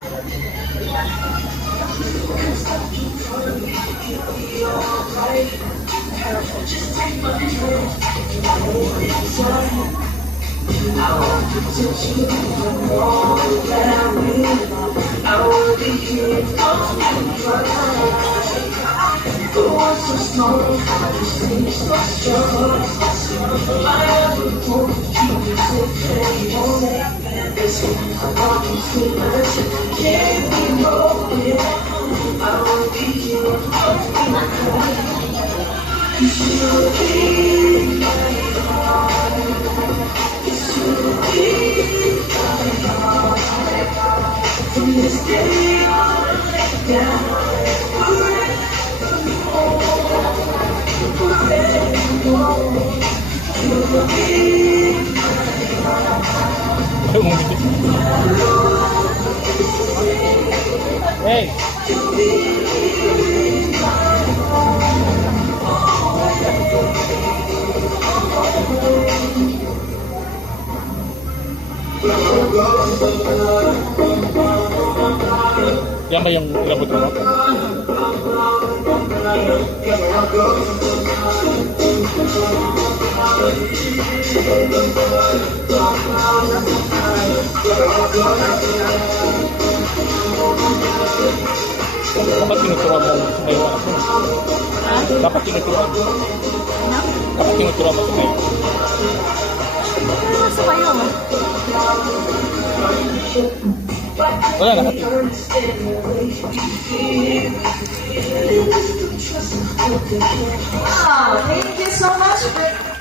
Hey! Yan ba yung ilabot mo? Dapat tinuturuan mo sa kayo anak mo. Dapat tinuturuan mo. Dapat tinuturuan mo sa kayo. Ano sa kayo? Wala na kasi. Wow, thank you so much.